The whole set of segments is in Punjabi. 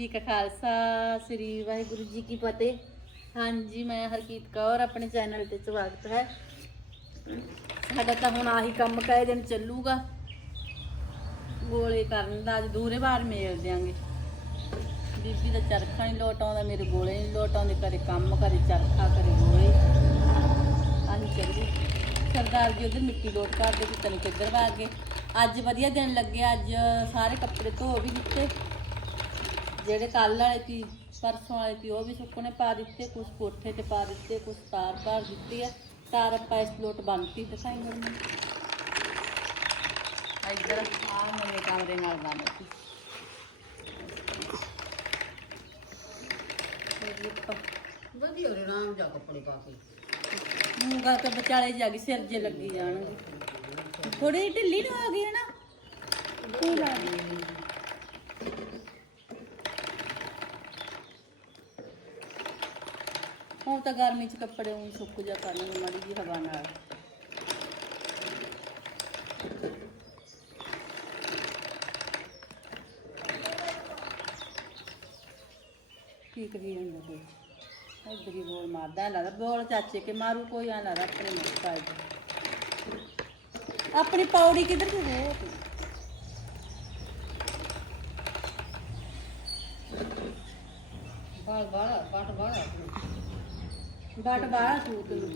ਜੀ ਕਾ ਖਾਲਸਾ, ਸ੍ਰੀ ਵਾਹਿਗੁਰੂ ਜੀ ਕੀ ਫਤਿਹ। ਹਾਂਜੀ, ਮੈਂ ਹਰਕੀਤ ਕੌਰ, ਆਪਣੇ ਚੈਨਲ ਤੇ ਸਵਾਗਤ ਹੈ। ਸਾਡਾ ਤਾਂ ਹੁਣ ਆਹੀ ਕੰਮ ਕਾਏ ਦਿਨ ਚੱਲੂਗਾ। ਗੋਲੇ ਕਰਨ ਦਾ, ਅੱਜ ਦੂਰੇ ਬਾਰ ਮੇਲ ਦਿਆਂਗੇ। ਬੀਬੀ ਦਾ ਚਰਖਾ ਨਹੀਂ ਲੋਟ ਆਉਂਦਾ ਮੇਰੇ ਗੋਲੇ ਨਹੀਂ ਲੋਟ ਆਉਂਦੇ ਕਰੇ ਕੰਮ ਕਰੇ ਚਰਖਾ ਕਰੇ ਗੋਲੇ। ਹਾਂਜੀ ਚੱਲਦੀ ਸਰਦਾਰ ਜੀ ਉਧਰ ਮਿੱਟੀ ਲੋਟ ਕਰਦੇ, ਪਤਾ ਨਹੀਂ ਕਿੱਧਰ ਵਾ ਗਏ। ਅੱਜ ਵਧੀਆ ਦਿਨ ਲੱਗਿਆ, ਅੱਜ ਸਾਰੇ ਕੱਪੜੇ ਧੋ ਵੀ ਦਿੱਤੇ। ਜਿਹੜੇ ਕੱਲ ਵਾਲੇ ਸੀ ਪਰਸੋਂ ਵਾਲੇ ਸੀ ਉਹ ਵੀ ਸੁੱਕਣੇ ਪਾ ਦਿੱਤੇ ਕੁਝ ਕੋਠੇ ਤੇ ਪਾ ਦਿੱਤੇ ਕੁਝ ਤਾਰ ਭਰ ਦਿੱਤੀ ਆ। ਤਾਰ ਆਪਾਂ ਇਸ ਲੋਟ ਬੰਨਤੀ ਦਿਖਾਈ ਮੈਨੂੰ ਇੱਧਰ ਆ ਮੇਰੇ ਕਮਰੇ ਨਾਲ ਬੰਨਤੀ ਵਧੀਆ ਰੇ ਆਰਾਮ ਜਾ ਕੱਪੜੇ ਪਾ ਕੇ। ਮੂੰਗਾ ਤਾਂ ਵਿਚਾਲੇ ਜਾ ਕੇ ਸਿਰ ਜੇ ਲੱਗੀ ਜਾਣਗੇ। ਥੋੜੀ ਢਿੱਲੀ ਨੂੰ ਆ ਗਈ ਹੈ ਨਾ। ਕੋਈ ਲਾ ਦੇ। ਹੁਣ ਤਾਂ ਗਰਮੀ ਚ ਕੱਪੜੇ ਉਂ ਸੁੱਕ ਜਾ ਕਰਨਗੇ ਮਾੜੀ ਜੀ ਹਵਾ ਨਾਲ। ਕੀ ਕਰੀ ਜਾਂਦਾ ਕੋਈ। ਇੱਧਰ ਹੀ ਬੋਲ ਮਾਰਦਾ ਲੱਗਦਾ ਬੋਲ ਚਾਚੇ ਕੇ ਮਾਰੂ ਕੋਈ ਆ ਲੱਗਦਾ ਆਪਣੇ ਮੁੱਖ ਆਪਣੀ ਪੌੜੀ ਕਿੱਧਰ ਨੂੰ ਬਾਲ ਬਾਲ ਬਾਟ ਬਾਲ ਬਟ ਬਾਹਰ ਸੂਤ ਨੂੰ।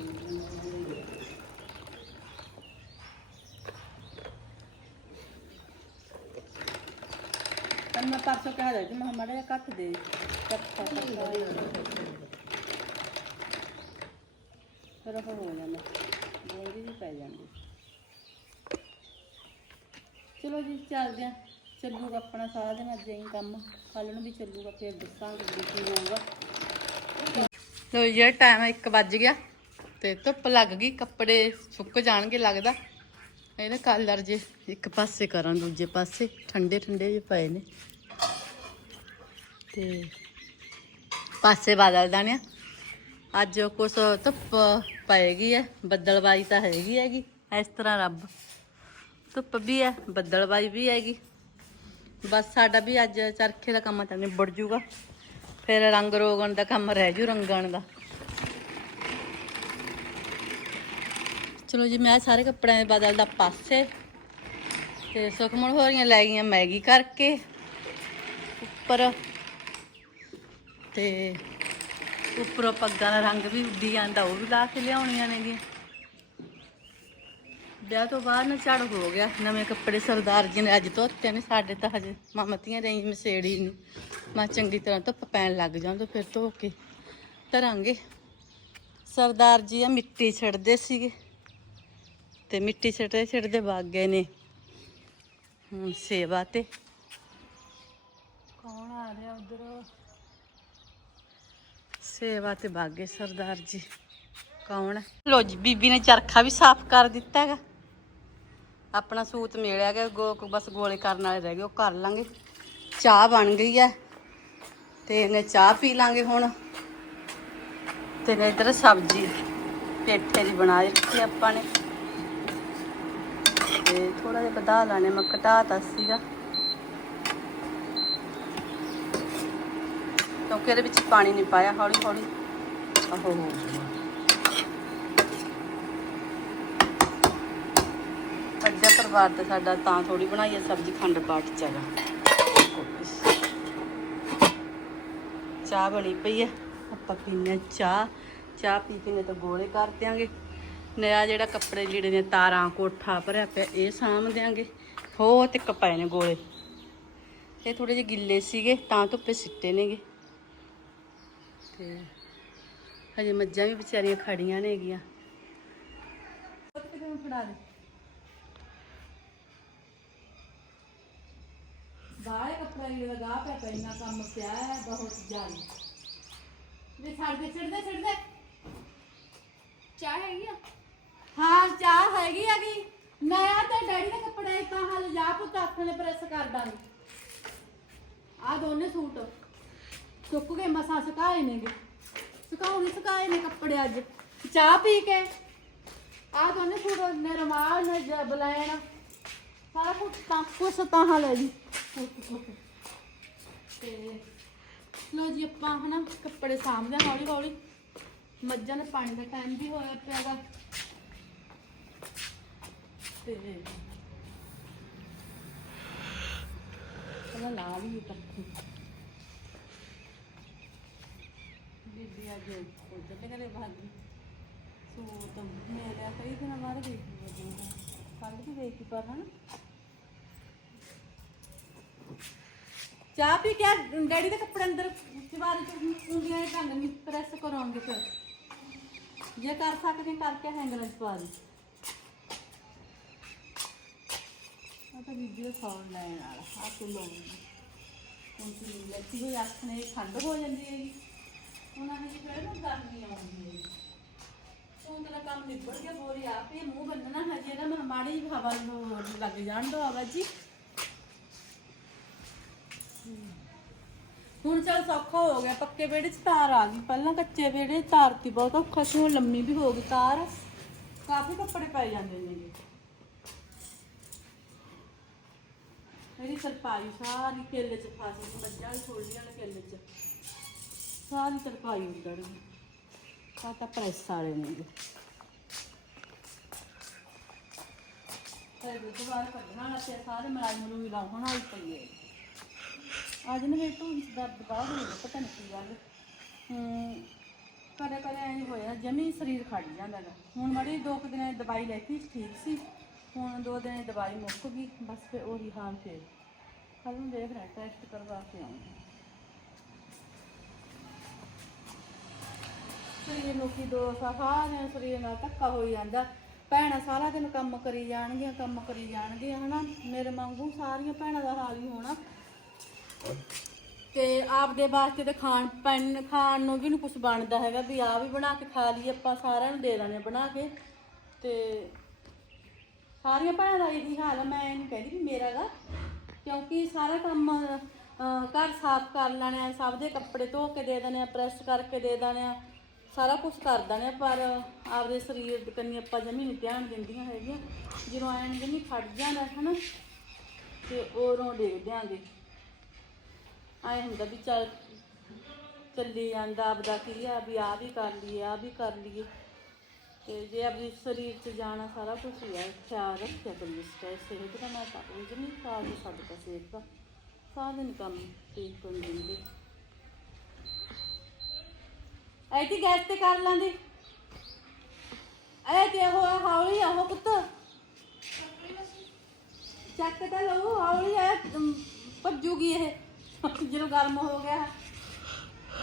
ਤਾਂ ਮੈਂ ਪਰਸੋਂ ਕਹਿ ਰਿਹਾ ਕਿ ਮੈਂ ਮਾੜਾ ਜਿਹਾ ਕੱਟ ਦੇ। ਕੱਟਾ ਕੱਟਾ ਫਿਰ ਉਹ ਹੋ ਜਾਂਦਾ। ਗੋਲੀ ਵੀ ਪੈ ਜਾਂਦੀ। ਚਲੋ ਜੀ, ਚੱਲਦੇ ਆ ਚੱਲੂਗਾ ਆਪਣਾ ਸਾਰਾ ਦਿਨ, ਅੱਜ ਹੀ ਕੰਮ। ਕੱਲ ਨੂੰ ਵੀ ਚੱਲੂਗਾ, ਫਿਰ ਦੱਸਾਂਗੇ ਕੀ ਹੋਊਗਾ। ਲੋ ਯਾਰ ਟਾਈਮ 1 ਵੱਜ ਗਿਆ ਤੇ ਧੁੱਪ ਲੱਗ ਗਈ, ਕੱਪੜੇ ਸੁੱਕ ਜਾਣਗੇ ਲੱਗਦਾ। ਇਹਨੇ ਕਲਰ ਜੇ ਇੱਕ ਪਾਸੇ ਕਰਾਂ, ਦੂਜੇ ਪਾਸੇ, ਠੰਡੇ ਠੰਡੇ ਜਿਹੇ ਪਏ ਨੇ। ਤੇ ਪਾਸੇ ਬਾਦਲ ਦਾਣਿਆ ਅੱਜ ਕੁਛ ਧੁੱਪ ਪਏਗੀ ਹੈ ਬੱਦਲਬਾਈ ਤਾਂ ਹੈਗੀ ਹੈਗੀ, ਇਸ ਤਰ੍ਹਾਂ ਰੱਬ। ਧੁੱਪ ਵੀ ਹੈ ਬੱਦਲਬਾਈ ਵੀ ਹੈਗੀ। ਬਸ ਸਾਡਾ ਵੀ ਅੱਜ ਚਰਖੇ ਦਾ ਕੰਮ ਤਾਂ ਨਿਬੜ ਜੂਗਾ। ਫਿਰ ਰੰਗ ਰੋਗਣ ਦਾ ਕੰਮ ਰਹਿ ਜੂ ਰੰਗਣ ਦਾ। ਚਲੋ ਜੀ, ਮੈਂ ਸਾਰੇ ਕੱਪੜਿਆਂ ਦੇ ਬਦਲਦਾ ਪਾਸੇ। ਤੇ ਸੁਖਮਣ ਹੋ ਰਹੀਆਂ ਲੈ ਗਈਆਂ ਮੈਗੀ ਕਰਕੇ ਉੱਪਰ। ਤੇ ਉੱਪਰੋਂ ਪੱਗਾਂ ਦਾ ਰੰਗ ਵੀ ਉੱਡੀ ਜਾਂਦਾ, ਉਹ ਵੀ ਲਾ ਕੇ ਲਿਆਉਣੀਆਂ ਨੇਗੀਆਂ। ਵਿਆਹ ਤੋਂ ਬਾਅਦ ਨਾ ਝੜ ਹੋ ਗਿਆ। ਨਵੇਂ ਕੱਪੜੇ ਸਰਦਾਰ ਜੀ ਨੇ ਅੱਜ ਧੋਤੇ ਨੇ, ਸਾਡੇ ਤਾਂ ਹਜੇ ਮਮਤੀਆਂ ਰਹੀ ਮਸੇੜੀ ਨੂੰ ਮੈਂ ਚੰਗੀ ਤਰ੍ਹਾਂ ਧੁੱਪ ਪੈਣ ਲੱਗ ਜਾਂ ਤਾਂ ਫਿਰ ਧੋ ਕੇ ਧਰਾਂਗੇ। ਸਰਦਾਰ ਜੀ ਆ ਮਿੱਟੀ ਛੱਡਦੇ ਸੀਗੇ ਤੇ ਮਿੱਟੀ ਛੱਡਦੇ ਛੱਡਦੇ ਵਗ ਗਏ ਨੇ। ਹੁਣ ਸੇਵਾ ਤੇ। ਕੌਣ ਆ ਰਿਹਾ ਉਧਰ? ਸੇਵਾ ਤੇ ਵਗ ਗਏ ਸਰਦਾਰ ਜੀ। ਕੌਣ ਲੋ ਜੀ, ਬੀਬੀ ਨੇ ਚਰਖਾ ਵੀ ਸਾਫ਼ ਕਰ ਦਿੱਤਾ ਹੈਗਾ। ਆਪਣਾ ਸੂਤ ਮਿਲਿਆ ਗਿਆ, ਗੋ ਬਸ ਗੋਲੇ ਕਰਨ ਵਾਲੇ ਰਹਿ ਗਏ, ਉਹ ਕਰ ਲਾਂਗੇ। ਚਾਹ ਬਣ ਗਈ ਹੈ, ਤੇ ਇਹਨੇ ਚਾਹ ਪੀ ਲਾਂਗੇ ਹੁਣ। ਤੇ ਨੇ ਇਧਰ ਸਬਜ਼ੀ, ਪੇਠੇ ਦੀ ਬਣਾ ਰੱਖੀ ਆਪਾਂ ਨੇ। ਤੇ ਥੋੜਾ ਜਿਹਾ ਵਧਾ ਲਾਣੇ, ਮੈਂ ਘਟਾਤਾ ਸੀਗਾ। ਕਿਉਂਕਿ ਇਹਦੇ ਵਿੱਚ ਪਾਣੀ ਨਹੀਂ ਪਾਇਆ ਹੌਲੀ ਹੌਲੀ ਆਹੋ। ਹੋ ਅੱਜਾ ਪਰਿਵਾਰ ਤੇ ਸਾਡਾ ਤਾਂ ਥੋੜੀ ਬਣਾਈ ਹੈ ਸਬਜ਼ੀ, ਖੰਡ ਪਾਠ ਚ ਹੈਗਾ। ਚਾਹ ਬਣੀ ਪਈ ਹੈ ਆਪਾਂ ਪੀਨੇ ਹਾਂ ਚਾਹ। ਚਾਹ ਪੀ ਕੇ ਨੇ ਤਾਂ ਗੋਲੇ ਕਰ ਦਿਆਂਗੇ। ਨਿਆ ਜਿਹੜਾ ਕੱਪੜੇ ਲੀੜੇ ਨੇ, ਤਾਰਾਂ, ਕੋਠਾ ਭਰਿਆ ਪਿਆ, ਇਹ ਸਾਂਭ ਦਿਆਂਗੇ। ਹੋ ਤੇ ਕਪਾਏ ਨੇ ਗੋਲੇ। ਇਹ ਥੋੜੇ ਜਿਹੇ ਗਿੱਲੇ ਸੀਗੇ, ਤਾਂ ਧੁੱਪੇ ਸਿੱਟੇ ਨੇਗੇ। ਤੇ ਹਜੇ ਮੱਝਾਂ ਵੀ ਵਿਚਾਰੀਆਂ ਖੜੀਆਂ ਨੇਗੀਆਂ। ਫੜਾ ਦੇ। ਬਾਹਰ ਕੱਪੜਾ ਹੀ ਲਗਾ ਪਿਆ ਇੰਨਾ ਕੰਮ ਪਿਆ ਹੈ ਬਹੁਤ ਜ਼ਿਆਦਾ ਵੀ ਛੱਡ ਦੇ ਛੱਡ ਦੇ ਛੱਡ ਦੇ। ਚਾਹ ਹੈਗੀ ਆ? ਹਾਂ ਚਾਹ ਹੈਗੀ ਹੈਗੀ। ਮੈਂ ਤੇ ਡੈਡੀ ਦੇ ਕੱਪੜੇ ਤਾਂ ਹਲ ਜਾ ਪੁੱਤ ਆਪਣੇ ਪ੍ਰੈਸ ਕਰ ਦਾਂਗੇ। ਆ ਦੋਨੇ ਸੂਟ ਸੁੱਕ ਗਏ ਮਸਾਂ ਸੁਕਾਏ ਨੇਗੇ। ਸੁਕਾਉਣੇ ਸੁਕਾਏ ਨੇ ਕੱਪੜੇ ਅੱਜ। ਚਾਹ ਪੀ ਕੇ। ਆ ਦੋਨੇ ਸੂਟ ਨੇ ਰਮਾਲ ਨੇ ਬਲੈਣ। ਸਾਰਾ ਕੁਝ ਤਾਂ ਕੁਛ ਤਾਂ ਲੈ ਜੀ। ਤੇ ਲੋ ਜੀ ਆਪਾਂ ਹਨਾ ਕੱਪੜੇ ਸਾਂਭਦੇ ਹਾਂ ਹੌਲੀ ਹੌਲੀ। ਮੱਝਾਂ ਦੇ ਪਾਣੀ ਦਾ ਟਾਈਮ ਵੀ ਹੋਇਆ ਪਿਆਗਾ ਤੇ ਪਹਿਲਾਂ ਲਾ ਲਈ ਪੱਖੀ। ਬੀਬੀ ਅੱਜ ਉੱਧਰ ਤੇ ਕਰੇ ਭਾਗੀ ਸੂਟ ਮੈਂ ਲਿਆ ਕਈ ਦਿਨਾਂ ਬਾਅਦ ਗਈ ਸੀ ਕੱਲ ਵੀ ਗਈ ਪਰ ਹਨ। ਚਾਹ ਪੀ ਕੇ ਆ, ਡੈਡੀ ਦੇ ਕੱਪੜੇ ਅੰਦਰ ਦੀਵਾਰ ਚ ਉਂਗਲੀਆਂ ਢੰਗ ਨਹੀਂ ਪ੍ਰੈਸ ਕਰਾਉਂਗੇ ਫਿਰ। ਜੇ ਕਰ ਸਕਦੇ ਕਰਕੇ ਹੈਂਗਰ ਚ ਪਾ ਦੇ। ਆ ਤਾਂ ਵੀਡੀਓ ਸੌਣ ਲੈਣ ਵਾਲਾ ਆ ਤੂੰ ਲਾਉਂਗੀ ਹੁਣ ਤੂੰ ਲੱਤੀ ਹੋਈ ਅੱਖ ਨੇ ਠੰਡ ਹੋ ਜਾਂਦੀ ਹੈਗੀ। ਉਹਨਾਂ ਨੇ ਫਿਰ ਨੂੰ ਗਰਮੀ ਆਉਂਦੀ ਹੈ। ਸੂਤ ਦਾ ਕੰਮ ਨਿਬੜ ਗਿਆ ਬੋਰੀ ਆਪ ਮੂੰਹ ਬੰਨਣਾ ਹੈ ਜਿਹੜਾ ਮੈਂ ਮਾੜੀ ਜਿਹੀ ਹਵਾ ਨੂੰ ਲੱਗ ਜਾਣ ਦੋ ਆਵਾਜ਼ ਜੀ। ਹੁਣ ਚੱਲ ਸੌਖਾ ਹੋ ਗਿਆ, ਪੱਕੇ ਵਿਹੜੇ 'ਚ ਤਾਰ ਆ ਗਈ। ਪਹਿਲਾਂ ਕੱਚੇ ਵਿਹੜੇ 'ਚ ਤਾਰ ਤੀ, ਬਹੁਤ ਔਖਾ ਸੀ, ਹੁਣ ਲੰਮੀ ਵੀ ਹੋ ਗਈ ਤਾਰ। ਕਾਫੀ ਕੱਪੜੇ ਪੈ ਜਾਂਦੇ ਨੇ ਜੀ। ਮੇਰੀ ਸਰਪਾਈ ਸਾਰੀ ਕੇਲੇ 'ਚ ਫਸ ਗਈ, ਮੱਝਾਂ ਵਾਲੀ ਛੋਲੀਆਂ ਵਾਲੇ ਕੇਲੇ 'ਚ। ਸਾਰੀ ਸਰਪਾਈ ਉੱਡੜ ਗਈ। ਆਹ ਪ੍ਰੈਸ ਵਾਲੇ ਨੇ ਜੀ। ਤੇ ਦੁੱਧ ਕੱਢਣਾ ਵਾਲਾ ਸਾਰੇ ਮਲਾਈ ਮਲੂਈ ਲਾਉਣ ਵਾਲੀ ਪਈ ਹੈ। ਅੱਜ ਨਾ ਮੇਰੇ ਢੂੰਹ 'ਚ ਦਰਦ ਬਾਹਰ ਹੋ ਗਿਆ ਪਤਾ ਨਹੀਂ ਕੀ ਗੱਲ। ਹੂੰ ਕਦੇ ਕਦੇ ਐਂ ਹੋਇਆ, ਜਮੀ ਸਰੀਰ ਖੜ ਜਾਂਦਾ ਗਾ। ਹੁਣ ਮੜੀ ਦੋ ਕੁ ਦਿਨ ਦਵਾਈ ਲੈਤੀ ਠੀਕ ਸੀ, ਹੁਣ ਦੋ ਦਿਨ ਦਵਾਈ ਮੁੱਕ ਗਈ, ਬਸ ਫਿਰ ਉਹੀ ਹਾਲ ਫੇਰ। ਕੱਲ ਨੂੰ ਦੇਖ ਰਿਹਾ ਟੈਸਟ ਕਰਵਾ ਕੇ ਆਉਂਗੀ ਸਰੀਰ ਨੂੰ ਕੀ ਦੋ ਸਾਫਾ ਸਰੀਰ ਨਾਲ ਧੱਕਾ ਹੋਈ ਜਾਂਦਾ। ਭੈਣਾਂ ਸਾਰਾ ਦਿਨ ਕੰਮ ਕਰੀ ਜਾਣਗੀਆਂ, ਕੰਮ ਕਰੀ ਜਾਣਗੀਆਂ, ਹਨਾ? ਮੇਰੇ ਵਾਂਗੂ ਸਾਰੀਆਂ ਭੈਣਾਂ ਦਾ ਹਾਲ ਹੀ ਹੋਣਾ। ਤੇ ਆਪਦੇ ਵਾਸਤੇ ਤੇ ਖਾਣ ਪੈਣ ਖਾਣ ਨੂੰ ਵੀ ਨਹੀਂ ਕੁਝ ਬਣਦਾ ਹੈਗਾ ਵੀ ਆ ਵੀ ਬਣਾ ਕੇ ਖਾ ਲਈਏ ਆਪਾਂ ਸਾਰਿਆਂ ਨੂੰ ਦੇ ਦਾਂਗੇ ਬਣਾ ਕੇ। ਤੇ ਸਾਰੀਆਂ ਭੈਣਾਂ ਦਾ ਇਹੀ ਹਾਲ ਆ ਮੈਂ ਇਹ ਨਹੀਂ ਕਹਿੰਦੀ ਵੀ ਮੇਰਾ ਗਾ ਕਿਉਂਕਿ ਸਾਰਾ ਕੰਮ ਅਹ, ਘਰ ਸਾਫ਼ ਕਰ ਲੈਣੇ ਆ ਸਭ ਦੇ ਕੱਪੜੇ ਧੋ ਕੇ ਦੇ ਦੇਣੇ ਆ ਪ੍ਰੈਸ ਕਰਕੇ ਦੇ ਦੇਣੇ ਆ ਸਾਰਾ ਕੁਝ ਕਰ ਦੇਣੇ ਆ ਪਰ ਆਪਦੇ ਸਰੀਰ ਦੇ ਕੰਨੀ ਆਪਾਂ ਜਮੀ ਨਹੀਂ ਧਿਆਨ ਦਿੰਦੀਆਂ ਹੈਗੀਆਂ ਜਦੋਂ ਐਨ ਜਮੀ ਖੜ ਜਾਂਦਾ ਹਨਾ ਤੇ ਉਦੋਂ ਡਿੱਗ ਦਿਆਂਗੇ ਐ ਹੁੰਦਾ ਵੀ ਚੱਲ ਚੱਲੀ ਜਾਂਦਾ, ਆਪਦਾ ਕੀ ਆ ਵੀ ਆ ਵੀ ਕਰ ਲਈਏ ਆ ਵੀ ਕਰ ਲਈਏ। ਤੇ ਜੇ ਆਪਣੀ ਸਰੀਰ 'ਚ ਜਾਣਾ ਸਾਰਾ ਕੁਝ ਹੀ ਹੈ ਖਿਆਲ ਰੱਖਿਆ ਕਰੀਏ ਸਟੈਸ ਸਿਹਤ ਦਾ ਮੈਂ ਤਾਂ ਉਂਝ ਨਹੀਂ ਖਿਆਲ ਜੀ ਸਾਡੇ ਤਾਂ ਸਿਹਤ ਦਾ। ਸਾਰਾ ਦਿਨ ਕੰਮ ਠੀਕ ਕਰ ਦਿੰਦੇ। ਐਤੀ ਗੈਸ ਤੇ ਕਰ ਲਾਂਦੀ ਐ ਤੇ ਉਹ ਹੌਲੀ ਆ, ਉਹ ਪੁੱਤ। ਚੱਕ ਤਾਂ ਲਓ ਹੌਲੀ ਆ, ਭੱਜੂਗੀ ਇਹ। ਜਦੋਂ ਗਰਮ ਹੋ ਗਿਆ।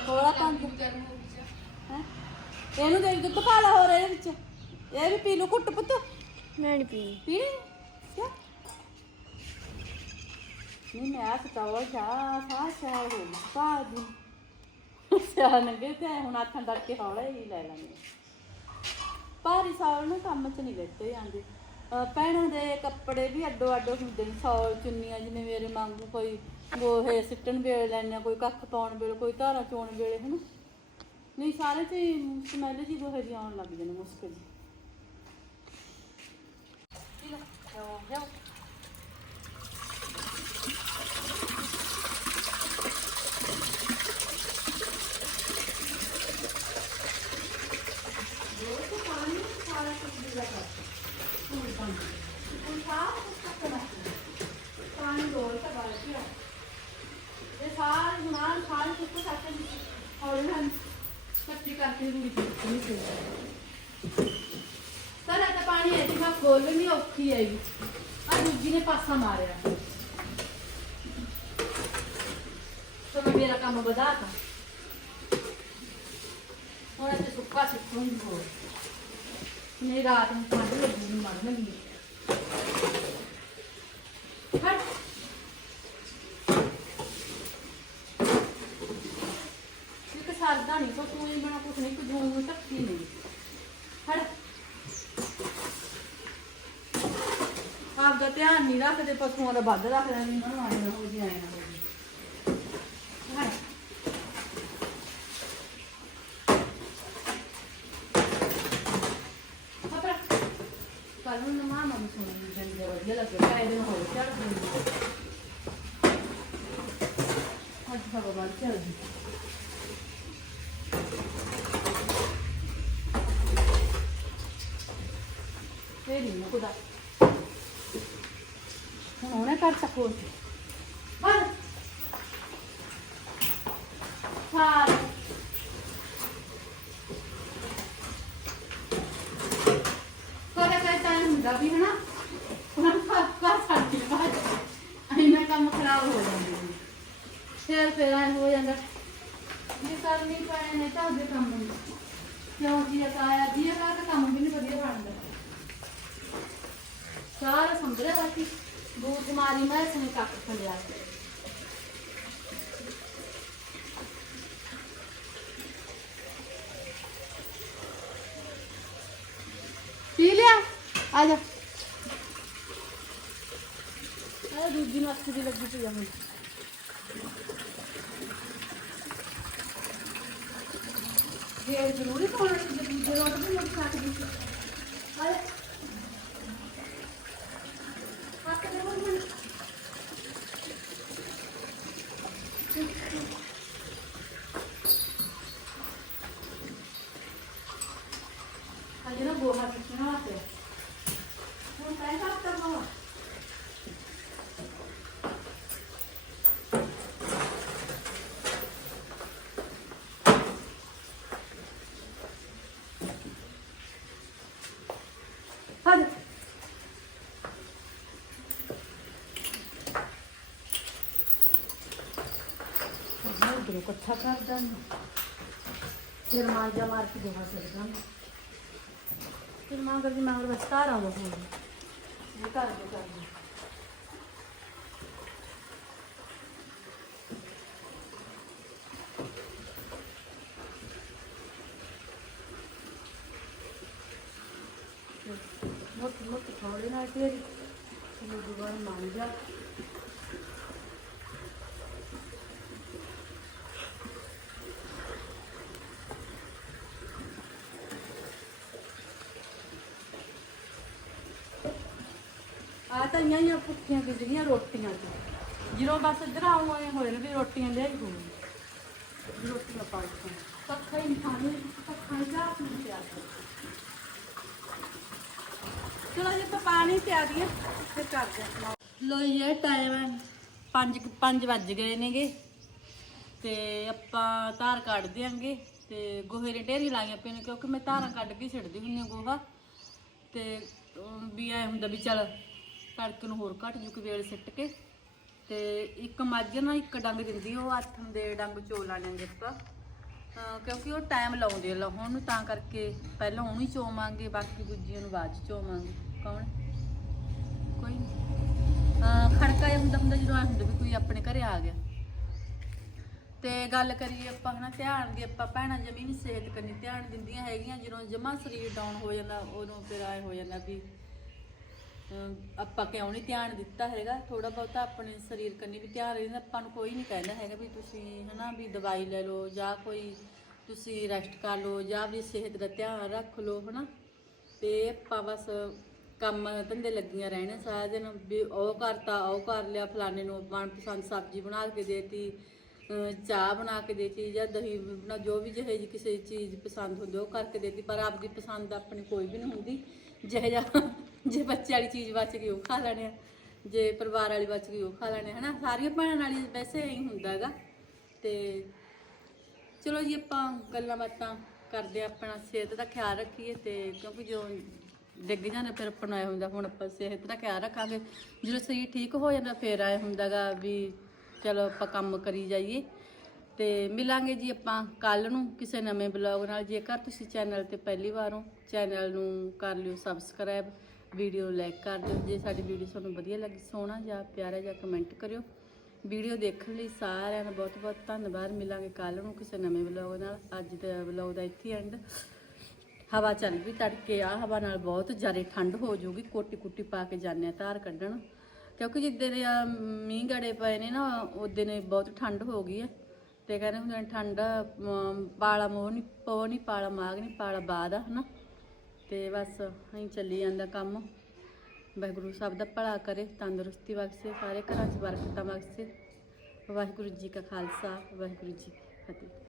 ਥੋੜਾ ਪੰਜ ਗਰਮ ਹੋ ਗਿਆ। ਹੈਂ? ਇਹਨੂੰ ਦੇਖ ਦੁੱਧ ਪਾ ਲਾ ਹੋਰ ਇਹਦੇ ਵਿੱਚ। ਇਹ ਵੀ ਪੀ ਲੂ ਘੁੱਟ ਪੁੱਤ। ਮੈਂ ਨਹੀਂ ਪੀਣੀ। ਪੀ? ਕਿਆ? ਨਹੀਂ ਮੈਂ ਸਤਾਵਾ ਜਾ ਸਾ ਸਾ ਹੋ ਪਾ ਦੀ। ਸਿਆ ਨੰਗੇ ਤੇ ਹੁਣ ਹੱਥਾਂ ਡਰ ਕੇ ਹੌਲਾ ਹੀ ਲੈ ਲਾਂਗੇ ਭਾਰੀ ਸੌਲ ਨੂੰ ਕੰਮ 'ਚ ਨਹੀਂ ਲੈਤੇ ਜਾਂਦੇ। ਭੈਣਾਂ ਦੇ ਕੱਪੜੇ ਵੀ ਅੱਡੋ ਅੱਡੋ ਹੁੰਦੇ ਨੇ, ਸੌਲ, ਚੁੰਨੀਆਂ ਜਿਵੇਂ ਮੇਰੇ ਵਾਂਗੂ ਕੋਈ ਗੋਹੇ ਸਿੱਟਣ ਵੇਲੇ ਲੈਣੇ ਕੋਈ ਕੱਖ ਪਾਉਣ ਵੇਲੇ, ਕੋਈ ਧਾਰਾ ਚੋਣ ਵੇਲੇ, ਹਨਾ? ਨਹੀਂ, ਸਾਰੇ ਤੇ ਸਮੈਲ ਜੀ ਗੋਹੇ ਦੀ ਆਉਣ ਲੱਗ ਜਾਂਦੇ ਮੁਸਕ ਜੀ। ਠੀਕ ਆ ਜਾਓ ਜਾਓ ਪਾਣੀ ਲੋੜ ਤਾਂ ਬਾਲ ਪਿਆ ਇਹ ਸਾਰੇ ਗੁਨਾਹ ਸਾਰੇ ਸੁੱਕ ਸਕਦੇ ਹੌਲੀ ਹੌਲੀ ਕੱਚੀ ਕਰਕੇ ਰੂੜੀ ਨਹੀਂ ਸੀ ਸਰ ਇਹ ਤਾਂ ਪਾਣੀ ਹੈ ਜੀ, ਮੈਂ ਖੋਲਣੀ ਔਖੀ ਹੈਗੀ ਆ ਦੂਜੀ ਨੇ ਪਾਸਾ ਮਾਰਿਆ। ਤਾਂ ਮੈਂ ਮੇਰਾ ਕੰਮ ਵਧਾਤਾ ਹੁਣ ਇਹ ਸੁੱਕਾ ਸਿੱਖੂੰਗੀ ਹੋਰ। ਨਹੀਂ ਰਾਤ ਨੂੰ ਠੰਡ ਲੱਗੂਗੀ, ਮਰ ਲੱਗੀ ਹਟ ਇੱਕ ਸਰਦਾ ਨਹੀਂ ਕੋ ਤੂੰ ਇਹ ਬਣਾ ਕੁਛ ਨਹੀਂ ਕੁਝ ਨੂੰ ਟੱਕੀ ਨਹੀਂ। ਹਟ ਆਪਦਾ ਧਿਆਨ ਨਹੀਂ ਰੱਖਦੇ ਪਸ਼ੂਆਂ ਦਾ ਵੱਧ ਰੱਖ ਲੈਂਦੇ ਨਾ ਮਾਰੇ ਨਾ ਹੋ ਜੀ ਨਾ ਹੋ ਜੀ। ਕੱਲ ਨੂੰ ਮੰਮੀ ਸੁਣੀ ਜਾਂਦੇ ਵਧੀਆ ਲੱਗੇ ਕਾਇ ਦਿਨ ਹੋ ਚੜ ਦਿੰਦੇ ਅੱਜ ਸਭ ਬਾਅਦ ਚੱਲ ਲੱਗੀ ਇਹ ਨਹੀਂ ਮੁਕਦਾ ਹੁਣ ਉਹਨੇ ਕਰ ਸਕੋ ਬਸ। ਹਾਂ। ਕੋਲੇ ਕੋਈ ਤਾਂ ਹੁੰਦਾ ਵੀ ਹਨਾ। ਉਹਨਾਂ ਨੂੰ ਘਰ ਘਰ ਛੱਡ ਕੇ ਬਾਹਰ ਕੰਮ ਖਰਾਬ ਹੋ ਜਾਂਦਾ ਹੈ ਫਿਰ ਫਿਰ ਐਂ ਹੋ ਜਾਂਦਾ। ਇਹ ਕਰਨੀ ਪੈਣੇ ਨੇ ਤਾਂ ਉਹਦੇ ਕੰਮ ਨੂੰ। ਕਿਉਂ ਜੀ ਆਇਆ ਜੀ ਆ ਕੰਮ ਵੀ ਨਹੀਂ ਵਧੀਆ ਬਣਦਾ। ਸਾਰਾ ਸੰਭਲਿਆ ਬਾਕੀ ਬੂਟ ਮਾਰੀ ਮੈਂ ਸਨੇ ਕੱਖ ਖੰਡਿਆ ਪੀ ਲਿਆ? ਆ ਜਾ। ਆ ਦੂਜੀ ਮੱਛ ਦੀ ਲੱਗੀ ਪਈ ਆ ਹੁਣ ਜੇ ਜ਼ਰੂਰੀ ਪਾਉਣਾ ਸੀ ਜੇ ਦੂਜੇ ਰੋਟ ਵੀ ਮੁੱਕ ਸਕਦੀ। ਸੀ ਆ ਜਾ ਹੱਥ ਦੇ ਹੁਣ ਹੁਣ ਅਜੇ ਨਾ ਗੋਹਾ ਕਿੱਥੇ ਨਾ ਆਤੇ ਹੁਣ ਕਾਹ ਕਰਤਾ ਮਾਵਾ ਹੱਦ ਮੈਂ ਉਧਰੋਂ ਇਕੱਠਾ ਕਰ ਦਾਂ ਫਿਰ ਮਾਰ ਮਾਰ ਕੇ ਦੋਹਾ ਸਕਦਾ ਫਿਰ ਮਾਂ ਕਰਦੀ ਮੈਂ ਬਸ ਤਾਰ ਆਉਂਦਾ ਹੁਣ ਇਹ ਕਰ ਦੇ ਕਰ ਦੇ ਮੋਟੀ ਮੋਟੀ ਥੋੜੇ ਨਾਲ ਤੇਰੀ। ਇਹ ਦੁਬਾਰਾ ਮੰਨ ਤਾਂ ਇਆਂ ਹੀ ਭੁੱਖੀਆਂ ਗਿੱਜੀਆਂ ਰੋਟੀਆਂ ਚ। ਜਦੋਂ ਬਸ ਇੱਧਰ ਆਉਂ ਹੋਏ ਨੇ ਵੀ ਰੋਟੀਆਂ ਲੈ ਹੀ ਹੋਣ। ਰੋਟੀਆਂ ਪਾ ਕੇ। ਕੱਖਾ ਹੀ ਖਾਣੀ ਕੱਖਾ ਹੀ ਜਾ ਪੀ ਪਿਆ ਚਲੋ ਜੀ, ਆਪਾਂ ਪਾਣੀ ਪਿਆ ਦਈਏ, ਫਿਰ ਕਰਦੇ ਹਾਂ। ਲੋ ਇਹ ਟਾਈਮ 5 5 ਵੱਜ ਗਏ ਨੇਗੇ। ਤੇ ਆਪਾਂ ਧਾਰ ਕੱਢ ਦਿਆਂਗੇ ਤੇ ਗੋਹੇ ਦੇ ਢੇਰੀ ਲਾਈਆਂ ਪਈਆਂ ਨੇ, ਕਿਉਂਕਿ ਮੈਂ ਧਾਰਾਂ ਕੱਢ ਕੇ ਛੱਡਦੀ ਹੁੰਦੀ ਹਾਂ ਗੋਹਾ। ਤੇ ਵੀ ਐ ਹੁੰਦਾ ਵੀ ਚਲ ਕਣਕ ਨੂੰ ਹੋਰ ਘੱਟ ਜੂ ਕਿ ਵੇਲ ਸਿੱਟ ਕੇ ਤੇ ਇੱਕ ਮੱਝ ਨਾ ਇੱਕ ਡੰਗ ਦਿੰਦੀ ਉਹ ਅੱਠ ਦੇ ਡੰਗ ਚੋ ਲਾਣਾਂਗੇ ਆਪਾਂ। ਕਿਉਂਕਿ ਉਹ ਟਾਈਮ ਲਾਉਂਦੇ ਆ, ਲਾਉਣ ਨੂੰ ਤਾਂ ਕਰਕੇ ਪਹਿਲਾਂ ਉਹਨੂੰ ਹੀ ਚੋਵਾਂਗੇ, ਬਾਕੀ ਦੂਜੀਆਂ ਨੂੰ ਬਾਅਦ ਚ ਚੋਵਾਂਗੇ। ਕੌਣ? ਕੋਈ ਨਹੀਂ ਖੜਕਾ ਇਹ ਹੁੰਦਾ ਹੁੰਦਾ ਜਦੋਂ ਐ ਹੁੰਦਾ ਵੀ ਕੋਈ ਆਪਣੇ ਘਰੇ ਆ ਗਿਆ। ਤੇ ਗੱਲ ਕਰੀਏ ਆਪਾਂ ਹਨਾ, ਧਿਆਨ ਦੀ ਆਪਾਂ ਭੈਣਾਂ ਜਮੀ ਨਹੀਂ ਸਿਹਤ ਕਰਨੀ, ਧਿਆਨ ਦਿੰਦੀਆਂ ਹੈਗੀਆਂ, ਜਦੋਂ ਜਮਾ ਸਰੀਰ ਡਾਊਨ ਹੋ ਜਾਂਦਾ, ਉਦੋਂ ਫਿਰ ਆਏ ਹੋ ਜਾਂਦਾ ਵੀ ਆਪਾਂ ਕਿਉਂ ਨਹੀਂ ਧਿਆਨ ਦਿੱਤਾ ਹੈਗਾ? ਥੋੜਾ ਬਹੁਤਾ ਆਪਣੇ ਸਰੀਰ ਕੰਨੀ ਵੀ ਧਿਆਨ ਰਹਿੰਦਾ ਆਪਾਂ ਨੂੰ ਕੋਈ ਨਹੀਂ ਕਹਿੰਦਾ ਹੈਗਾ ਵੀ ਤੁਸੀਂ ਹਨਾ ਵੀ ਦਵਾਈ ਲੈ ਲਓ ਜਾਂ ਕੋਈ ਤੁਸੀਂ ਰੈਸਟ ਕਰ ਲਓ ਜਾਂ ਵੀ ਸਿਹਤ ਦਾ ਧਿਆਨ ਰੱਖ ਲਓ ਹਨਾ। ਤੇ ਆਪਾਂ ਬਸ ਕੰਮ ਧੰਦੇ ਲੱਗੀਆਂ ਰਹਿਣੇ ਸਾਰਾ ਦਿਨ। ਵੀ ਉਹ ਕਰਤਾ ਉਹ ਕਰ ਲਿਆ, ਫਲਾਣੇ ਨੂੰ ਮਨਪਸੰਦ ਸਬਜ਼ੀ ਬਣਾ ਕੇ ਦੇਤੀ ਚਾਹ ਬਣਾ ਕੇ ਦੇਤੀ ਜਾਂ ਦਹੀਂ ਬਣਾ, ਜੋ ਵੀ ਜਿਹੇ ਜਿਹੀ ਕਿਸੇ ਚੀਜ਼ ਪਸੰਦ ਹੁੰਦੀ ਉਹ ਕਰਕੇ ਦੇਤੀ। ਪਰ ਆਪਦੀ ਪਸੰਦ ਆਪਣੀ ਕੋਈ ਵੀ ਨਹੀਂ ਹੁੰਦੀ। ਜਿਹੇ ਜਿਹਾ ਜੇ ਬੱਚੇ ਵਾਲੀ ਚੀਜ਼ ਬਚ ਗਈ ਉਹ ਖਾ ਲੈਣੇ ਆ। ਜੇ ਪਰਿਵਾਰ ਵਾਲੀ ਬਚ ਗਈ ਉਹ ਖਾ ਲੈਣੇ ਹਨਾ? ਸਾਰੀਆਂ ਭੈਣਾਂ ਨਾਲ ਹੀ ਵੈਸੇ ਹੀ ਹੁੰਦਾ ਹੈਗਾ ਤੇ ਚਲੋ ਜੀ, ਆਪਾਂ ਗੱਲਾਂ ਬਾਤਾਂ ਕਰਦੇ ਆ, ਆਪਣਾ ਸਿਹਤ ਦਾ ਖਿਆਲ ਰੱਖੀਏ ਤੇ ਕਿਉਂਕਿ ਜੋ ਡਿੱਗ ਜਾਂਦੇ, ਫਿਰ ਆਪਣਾ ਇਹ ਹੁੰਦਾ, ਹੁਣ ਆਪਾਂ ਸਿਹਤ ਦਾ ਖਿਆਲ ਰੱਖਾਂਗੇ। ਜਦੋਂ ਸਰੀਰ ਠੀਕ ਹੋ ਜਾਂਦਾ, ਫਿਰ ਆਏ ਹੁੰਦਾਗਾ ਵੀ ਚਲੋ ਆਪਾਂ ਕੰਮ ਕਰੀ ਜਾਈਏ। ਤੇ ਮਿਲਾਂਗੇ ਜੀ ਆਪਾਂ ਕੱਲ ਨੂੰ ਕਿਸੇ ਨਵੇਂ ਬਲੌਗ ਨਾਲ। ਜੇਕਰ ਤੁਸੀਂ ਚੈਨਲ ਤੇ ਪਹਿਲੀ ਵਾਰ ਹੋ, ਚੈਨਲ ਨੂੰ ਕਰ ਲਿਓ ਸਬਸਕ੍ਰਾਈਬ ਵੀਡੀਓ ਲਾਈਕ ਕਰ ਦਿਓ, ਜੇ ਸਾਡੀ ਵੀਡੀਓ ਤੁਹਾਨੂੰ ਵਧੀਆ ਲੱਗੀ, ਸੋਹਣਾ ਜਾਂ ਪਿਆਰਾ ਜਾਂ ਕਮੈਂਟ ਕਰਿਓ। ਵੀਡੀਓ ਦੇਖਣ ਲਈ ਸਾਰਿਆਂ ਦਾ ਬਹੁਤ ਬਹੁਤ ਧੰਨਵਾਦ। ਮਿਲਾਂਗੇ ਕੱਲ ਨੂੰ ਕਿਸੇ ਨਵੇਂ ਵਲੌਗ ਨਾਲ। ਅੱਜ ਦਾ ਵਲੌਗ ਦਾ ਇੱਥੇ ਐਂਡ ਹਵਾ ਚੱਲ ਵੀ ਤੜਕੇ ਆ, ਹਵਾ ਨਾਲ ਬਹੁਤ ਜ਼ਿਆਦਾ ਠੰਡ ਹੋ ਜਾਊਗੀ। ਕੋਟੀ ਕੁੱਟੀ ਪਾ ਕੇ ਜਾਂਦੇ ਆ ਧਾਰ ਕੱਢਣ। ਕਿਉਂਕਿ ਜਿੱਦਣ ਮੀਂਹ ਗੜੇ ਪਏ ਨੇ ਨਾ, ਉਦੋਂ ਨੇ ਬਹੁਤ ਠੰਡ ਹੋ ਗਈ ਹੈ। ਤੇ ਕਹਿੰਦੇ ਹੁੰਦੇ ਨੇ, ਠੰਡ ਪਾਲਾ ਮੋਹ ਨਹੀਂ ਪੋ ਨਹੀਂ ਪਾਲਾ ਮਾਗ ਨਹੀਂ ਪਾਲਾ ਬਾਦ ਆ, ਹਨਾ। ਤੇ ਬਸ ਅਸੀਂ ਚੱਲੀ ਜਾਂਦਾ ਕੰਮ। ਵਾਹਿਗੁਰੂ ਸਭ ਦਾ ਭਲਾ ਕਰੇ, ਤੰਦਰੁਸਤੀ ਬਖਸ਼ੇ, ਸਾਰੇ ਘਰਾਂ 'ਚ ਬਰਕਤਾਂ ਬਖਸ਼ੇ। ਵਾਹਿਗੁਰੂ ਜੀ ਕਾ ਖਾਲਸਾ, ਵਾਹਿਗੁਰੂ ਜੀ ਕੀ ਫਤਿਹ।